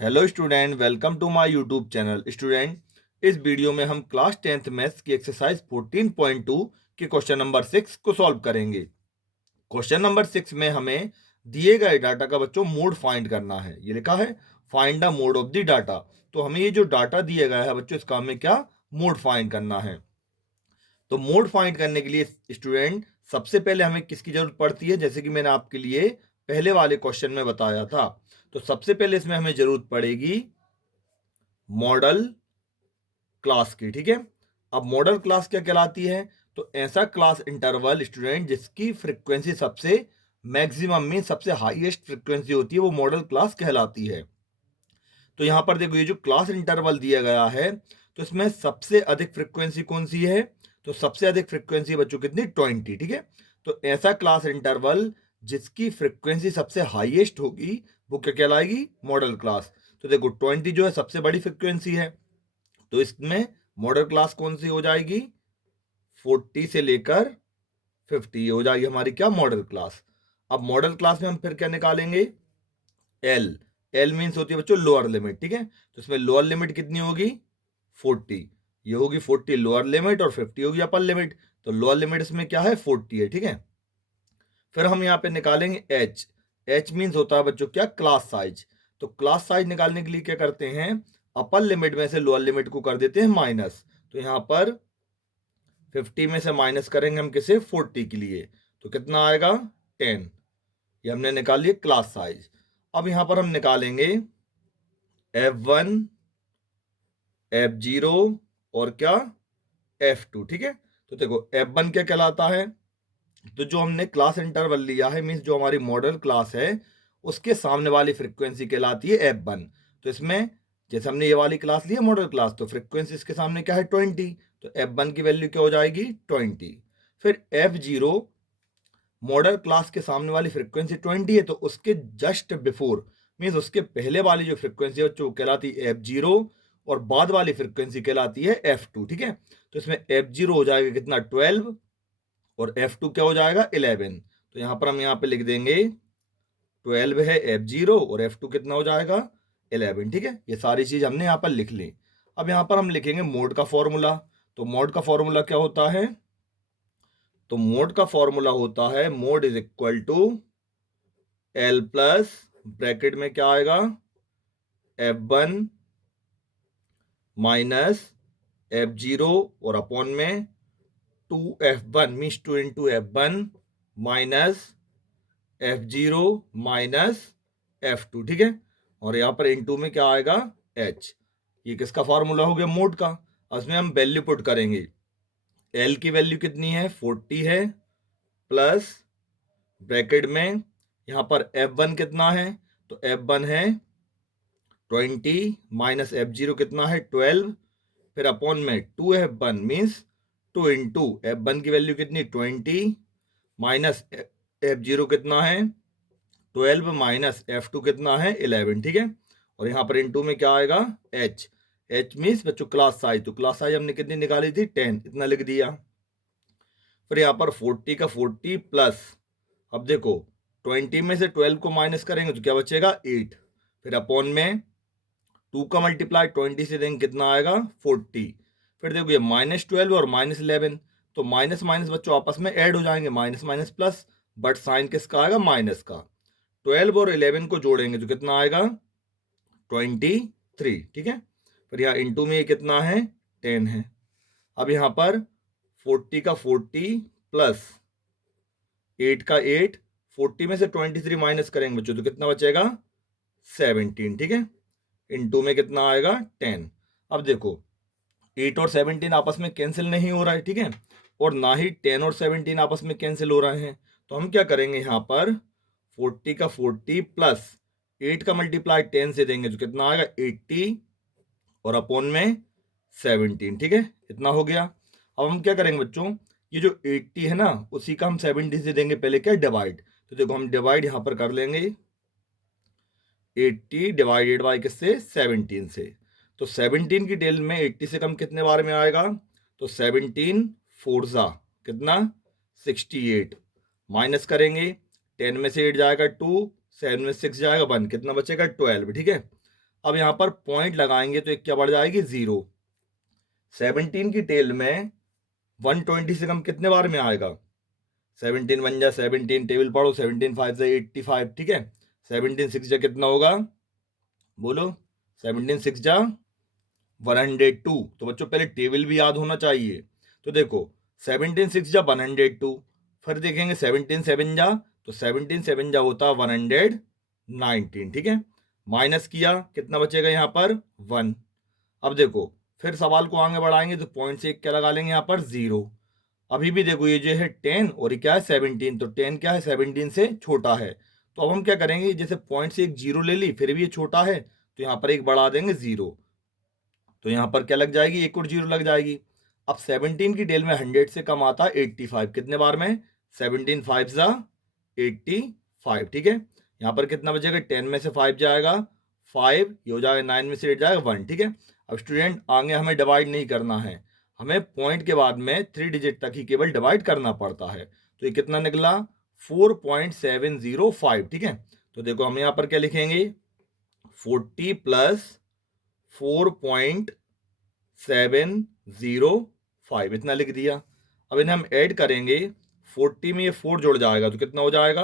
Hello student, welcome to my YouTube channel. Student, इस video में हम क्लास 10th मैथ्स की एक्सरसाइज 14.2 के क्वेश्चन नंबर 6 को सॉल्व करेंगे। क्वेश्चन नंबर 6 में हमें दिए गए डाटा का बच्चों मोड फाइंड करना है। ये लिखा है find the mode of the data. तो हमें ये जो डाटा दिया गया है बच्चों, इसका हमें क्या मोड फाइंड करना है। तो मोड फाइंड करने के लिए स्टूडेंट सबसे पहले हमें किसकी जरूरत पड़ती है, जैसे कि मैंने आपके लिए पहले वाले क्वेश्चन में बताया था। तो सबसे पहले इसमें हमें जरूरत पड़ेगी मॉडल क्लास की। ठीक है, अब मॉडल क्लास क्या कहलाती है? तो ऐसा क्लास इंटरवल स्टूडेंट जिसकी फ्रीक्वेंसी सबसे मैक्सिमम में सबसे हाईएस्ट फ्रीक्वेंसी होती है, वो मॉडल क्लास कहलाती है। तो यहां पर देखो, ये जो क्लास इंटरवल दिया गया है, तो इसमें सबसे अधिक फ्रीक्वेंसी कौन सी है? तो सबसे अधिक फ्रीक्वेंसी बच्चों कितनी? 20। ठीक है, तो ऐसा क्लास इंटरवल जिसकी फ्रीक्वेंसी सबसे हाईएस्ट होगी वो क्या कहलाएगी? Modal class. तो देखो 20 जो है सबसे बड़ी फ्रीक्वेंसी है, तो इसमें मॉडल क्लास कौन सी हो जाएगी? 40 से लेकर 50 हो जाएगी हमारी क्या? Model class. अब मॉडल क्लास में हम फिर क्या निकालेंगे? एल। एल मीन्स होती है बच्चों लोअर लिमिट। ठीक है, तो इसमें लोअर लिमिट कितनी होगी? 40। ये होगी 40 लोअर लिमिट और 50 होगी अपर लिमिट। तो लोअर लिमिट इसमें क्या है? 40 है। ठीक है, फिर हम यहाँ पे निकालेंगे एच। एच मीन्स होता है बच्चों क्या? Class size. तो क्लास साइज निकालने के लिए क्या करते हैं? अपर लिमिट में से लोअर लिमिट को कर देते हैं माइनस। तो यहाँ पर 50 में से माइनस करेंगे हम किसे? 40 के लिए, तो कितना आएगा? 10। ये हमने निकाल लिया क्लास साइज। अब यहाँ पर हम निकालेंगे F1, F0 और क्या? F2। ठीक है, तो देखो F1 क्या कहलाता है? तो जो हमने क्लास इंटरवल लिया है, मीन्स जो हमारी मॉडल क्लास है, उसके सामने वाली फ्रीक्वेंसी कहलाती है F1। तो इसमें जैसे हमने ये वाली क्लास ली है मॉडल क्लास, तो फ्रीक्वेंसी इसके सामने क्या है? 20। तो F1 की वैल्यू क्या हो जाएगी? 20। फिर F0 मॉडल क्लास के सामने वाली फ्रीक्वेंसी 20 है, तो उसके जस्ट बिफोर मीन्स उसके पहले वाली जो फ्रीक्वेंसी है वो कहलाती है F0 और बाद वाली फ्रीक्वेंसी कहलाती है F2। ठीक है, तो इसमें F0 हो जाएगा कितना? 12 और F2 क्या हो जाएगा? 11। तो यहाँ पर हम यहाँ पे लिख देंगे 12 है F0 और F2 कितना हो जाएगा? 11। ठीक है, ये सारी चीज हमने यहाँ पर लिख ली। अब यहाँ पर हम लिखेंगे मोड का फॉर्मूला। तो मोड का फॉर्मूला क्या होता है? तो मोड का फॉर्मूला होता है mode is equal to L plus bracket में क्या आएगा? F1 माइनस F0 और अपॉन में 2F1 means 2 into F1 minus F0 minus F2। ठीक है, और यहाँ पर इंटू में क्या आएगा? H। ये किसका फॉर्मूला हो गया? मोड का। उसमें हम वैल्यू पुट करेंगे। L की वैल्यू कितनी है? 40 है, प्लस ब्रैकेट में यहाँ पर F1 कितना है? तो F1 है 20 माइनस F0 कितना है? 12। फिर अपॉन में 2F1 मीन्स 2 इंटू F1 की वैल्यू कितनी? 20 माइनस F0 कितना है? 12 माइनस F2 कितना है? 11। ठीक है, और यहाँ पर इंटू में क्या आएगा? H। H मीन्स बच्चों क्लास साइज। तो क्लास साइज हमने कितनी निकाली थी? 10। इतना लिख दिया। फिर यहाँ पर 40 का 40 प्लस, अब देखो 20 में से 12 को माइनस करेंगे तो क्या बचेगा? 8। फिर अपॉन में 2 का मल्टीप्लाई 20 से देंगे कितना आएगा? 40। फिर देखो ये -12 और -11, तो माइनस माइनस बच्चों आपस में ऐड हो जाएंगे, minus minus plus, but sign किसका आएगा? माइनस का। 12 और 11 को जोड़ेंगे तो कितना आएगा? 23। ठीक है, फिर यहाँ इंटू में ये कितना है? 10 है। अब यहाँ पर 40 का 40 प्लस 8 का 8, 40 में से 23 माइनस करेंगे बच्चों तो कितना बचेगा? 17। ठीक है, इंटू में कितना आएगा? 10। अब देखो 8 और 17 आपस में कैंसिल नहीं हो रहा है। ठीक है, और ना ही 10 और 17 आपस में कैंसिल हो रहे हैं। तो हम क्या करेंगे? यहाँ पर 40 का 40 प्लस 8 का मल्टीप्लाई 10 से देंगे तो कितना आएगा? 80 और अपॉन में 17। ठीक है, इतना हो गया। अब हम क्या करेंगे बच्चों? ये जो 80 है ना, उसी का हम 70 से देंगे पहले क्या? डिवाइड। तो देखो हम डिवाइड यहाँ पर कर लेंगे 80 डिवाइडेड बाई किससे? 17 से। तो 17 की टेल में 80 से कम कितने बार में आएगा? तो 17 फोर्जा कितना? 68। माइनस करेंगे 10 में से 8 जाएगा 2, 7 में 6 जाएगा 1, कितना बचेगा? 12। ठीक है, अब यहाँ पर पॉइंट लगाएंगे तो एक क्या बढ़ जाएगी 0। 17 की टेल में 120 से कम कितने बार में आएगा? 17 बन जा 17, टेबल पढ़ो, 17 5 से 85, ठीक है। 17 6 जा कितना होगा बोलो? 17 6 जा 102। तो बच्चों पहले टेबल भी याद होना चाहिए। तो देखो 17 6 जा 102, फिर देखेंगे 17 7 जा, तो 17 7 जा होता 119, ठीक है। माइनस किया, कितना बचेगा यहाँ पर? 1। अब देखो फिर सवाल को आगे बढ़ाएंगे तो पॉइंट से क्या लगा लेंगे यहाँ पर? 0। अभी भी देखो ये जो है 10 और ये क्या है 17, तो 10 क्या है 17 से छोटा है। तो अब हम क्या करेंगे, जैसे पॉइंट से एक 0 ले ली, फिर भी ये छोटा है तो यहाँ पर एक बढ़ा देंगे 0। तो यहाँ पर क्या लग जाएगी? एक और 0 लग जाएगी। अब 17 की टेल में 100 से कम आता 85, कितने बार में? 17 5 जा 85, ठीक है। यहाँ पर कितना बचेगा? 10 में से 5 जाएगा 5, ये हो जाएगा 9 में से 8 जाएगा 1, ठीक है। अब स्टूडेंट आगे हमें डिवाइड नहीं करना है, हमें पॉइंट के बाद में 3 डिजिट तक ही केवल डिवाइड करना पड़ता है। तो ये कितना निकला? 4.705, ठीक है। तो देखो हम यहाँ पर क्या लिखेंगे? 40 प्लस 4.705 इतना लिख दिया। अब इन्हें हम ऐड करेंगे, 40 में ये 4 जुड़ जाएगा तो कितना हो जाएगा?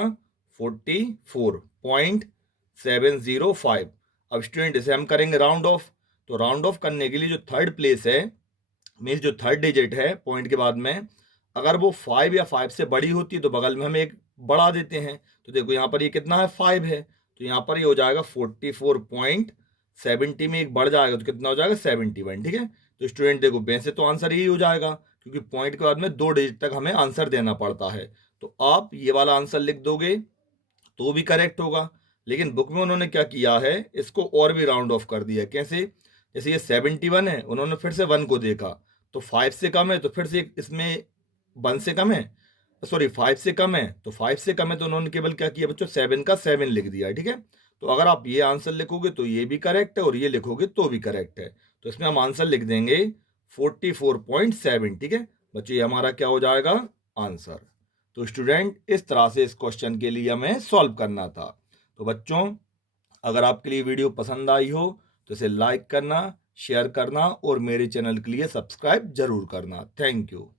44.705। अब स्टूडेंट इसे हम करेंगे राउंड ऑफ। तो राउंड ऑफ करने के लिए जो थर्ड प्लेस है, मीन्स जो थर्ड डिजिट है पॉइंट के बाद में, अगर वो 5 या 5 से बड़ी होती है तो बगल में हम एक बढ़ा देते हैं। तो देखो यहाँ पर ये कितना है? 5 है, तो यहाँ पर ये हो जाएगा 44.70 में एक बढ़ जाएगा तो कितना हो जाएगा? 71, ठीक है। तो स्टूडेंट देखो वैसे तो आंसर यही हो जाएगा, क्योंकि पॉइंट के बाद में 2 डिजिट तक हमें आंसर देना पड़ता है। तो आप ये वाला आंसर लिख दोगे तो भी करेक्ट होगा। लेकिन बुक में उन्होंने क्या किया है, इसको और भी राउंड ऑफ कर दिया। कैसे? जैसे ये 71 है, उन्होंने फिर से 1 को देखा तो 5 से कम है, तो फिर से इसमें 1 से कम है, सॉरी 5 से कम है, तो 5 से कम है तो उन्होंने केवल क्या किया बच्चों? 7 का 7 लिख दिया, ठीक है। तो अगर आप ये आंसर लिखोगे तो ये भी करेक्ट है और ये लिखोगे तो भी करेक्ट है। तो इसमें हम आंसर लिख देंगे 44.7, ठीक है बच्चों, ये हमारा क्या हो जाएगा? आंसर। तो स्टूडेंट इस तरह से इस क्वेश्चन के लिए हमें सॉल्व करना था। तो बच्चों अगर आपके लिए वीडियो पसंद आई हो तो इसे लाइक करना, शेयर करना और मेरे चैनल के लिए सब्सक्राइब जरूर करना। Thank you.